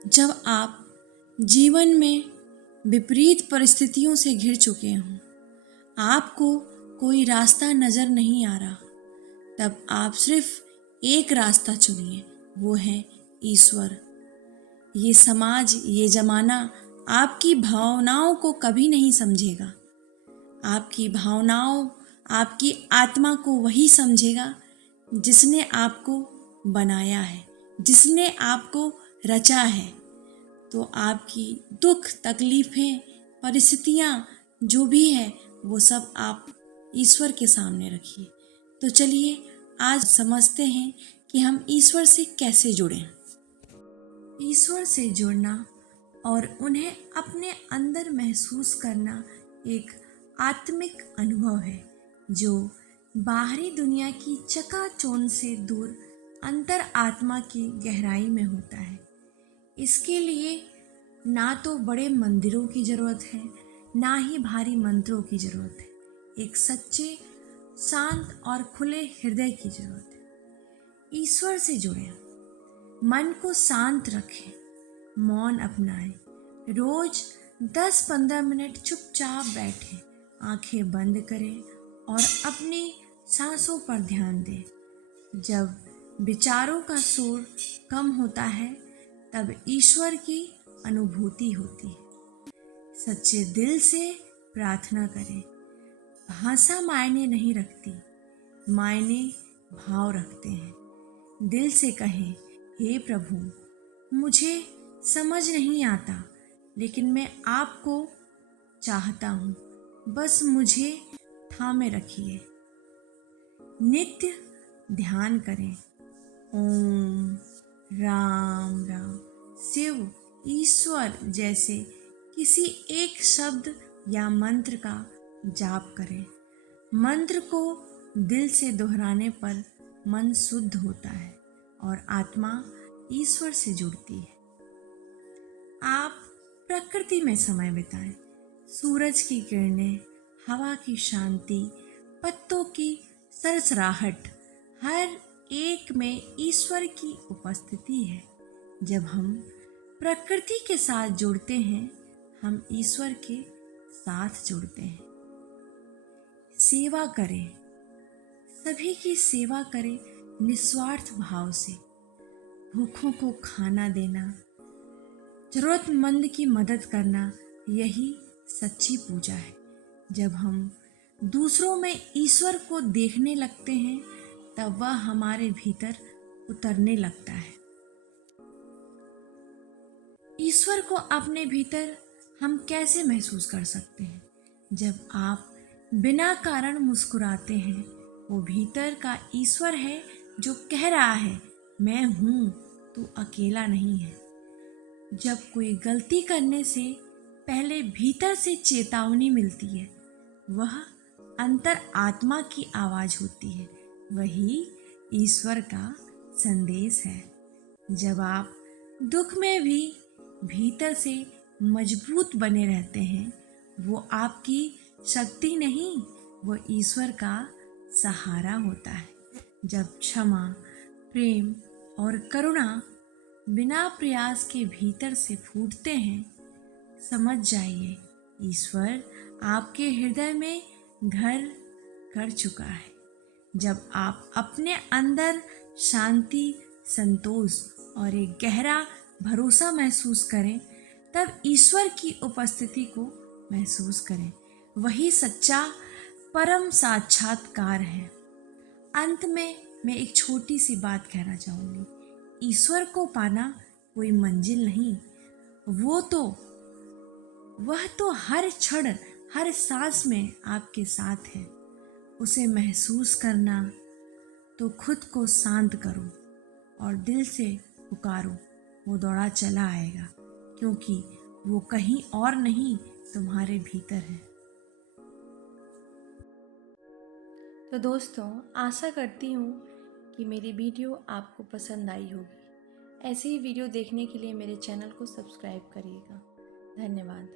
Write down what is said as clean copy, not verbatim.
जब आप जीवन में विपरीत परिस्थितियों से घिर चुके हों, आपको कोई रास्ता नज़र नहीं आ रहा, तब आप सिर्फ एक रास्ता चुनिए, वो है ईश्वर। ये समाज, ये ज़माना आपकी भावनाओं को कभी नहीं समझेगा। आपकी भावनाओं, आपकी आत्मा को वही समझेगा जिसने आपको बनाया है, जिसने आपको रचा है। तो आपकी दुख, तकलीफ़ें, परिस्थितियाँ जो भी है, वो सब आप ईश्वर के सामने रखिए। तो चलिए आज समझते हैं कि हम ईश्वर से कैसे जुड़ें। ईश्वर से जुड़ना और उन्हें अपने अंदर महसूस करना एक आत्मिक अनुभव है जो बाहरी दुनिया की चकाचौंध से दूर अंतर आत्मा की गहराई में होता है। इसके लिए ना तो बड़े मंदिरों की ज़रूरत है, ना ही भारी मंत्रों की ज़रूरत है। एक सच्चे, शांत और खुले हृदय की ज़रूरत है। ईश्वर से जुड़ें, मन को शांत रखें, मौन अपनाएं, रोज 10-15 मिनट चुपचाप बैठें, आंखें बंद करें और अपनी सांसों पर ध्यान दें। जब विचारों का शोर कम होता है, तब ईश्वर की अनुभूति होती है। सच्चे दिल से प्रार्थना करें। भाषा मायने नहीं रखती, मायने भाव रखते हैं। दिल से कहें, हे प्रभु, मुझे समझ नहीं आता, लेकिन मैं आपको चाहता हूँ, बस मुझे थामे रखिए। नित्य ध्यान करें, ओम राम राम, शिव, ईश्वर जैसे किसी एक शब्द या मंत्र का जाप करें। मंत्र को दिल से दोहराने पर मन शुद्ध होता है और आत्मा ईश्वर से जुड़ती है। आप प्रकृति में समय बिताएं। सूरज की किरणें, हवा की शांति, पत्तों की सरसराहट, हर एक में ईश्वर की उपस्थिति है। जब हम प्रकृति के साथ जुड़ते हैं, हम ईश्वर के साथ जुड़ते हैं। सेवा करें, सभी की सेवा करें निस्वार्थ भाव से। भूखों को खाना देना, जरूरतमंद की मदद करना, यही सच्ची पूजा है। जब हम दूसरों में ईश्वर को देखने लगते हैं, तब वह हमारे भीतर उतरने लगता है। ईश्वर को अपने भीतर हम कैसे महसूस कर सकते हैं? जब आप बिना कारण मुस्कुराते हैं, वो भीतर का ईश्वर है जो कह रहा है, मैं हूँ, तू अकेला नहीं है। जब कोई गलती करने से पहले भीतर से चेतावनी मिलती है, वह अंतर आत्मा की आवाज़ होती है, वही ईश्वर का संदेश है। जब आप दुख में भी भीतर से मजबूत बने रहते हैं, वो आपकी शक्ति नहीं, वो ईश्वर का सहारा होता है। जब क्षमा, प्रेम और करुणा बिना प्रयास के भीतर से फूटते हैं, समझ जाइए ईश्वर आपके हृदय में घर कर चुका है। जब आप अपने अंदर शांति, संतोष और एक गहरा भरोसा महसूस करें, तब ईश्वर की उपस्थिति को महसूस करें। वही सच्चा परम साक्षात्कार है। अंत में मैं एक छोटी सी बात कहना चाहूँगी। ईश्वर को पाना कोई मंजिल नहीं, वह तो हर क्षण, हर सांस में आपके साथ है। उसे महसूस करना तो खुद को शांत करो और दिल से पुकारो, वो दौड़ा चला आएगा, क्योंकि वो कहीं और नहीं, तुम्हारे भीतर है। तो दोस्तों, आशा करती हूँ कि मेरी वीडियो आपको पसंद आई होगी। ऐसे ही वीडियो देखने के लिए मेरे चैनल को सब्सक्राइब करिएगा। धन्यवाद।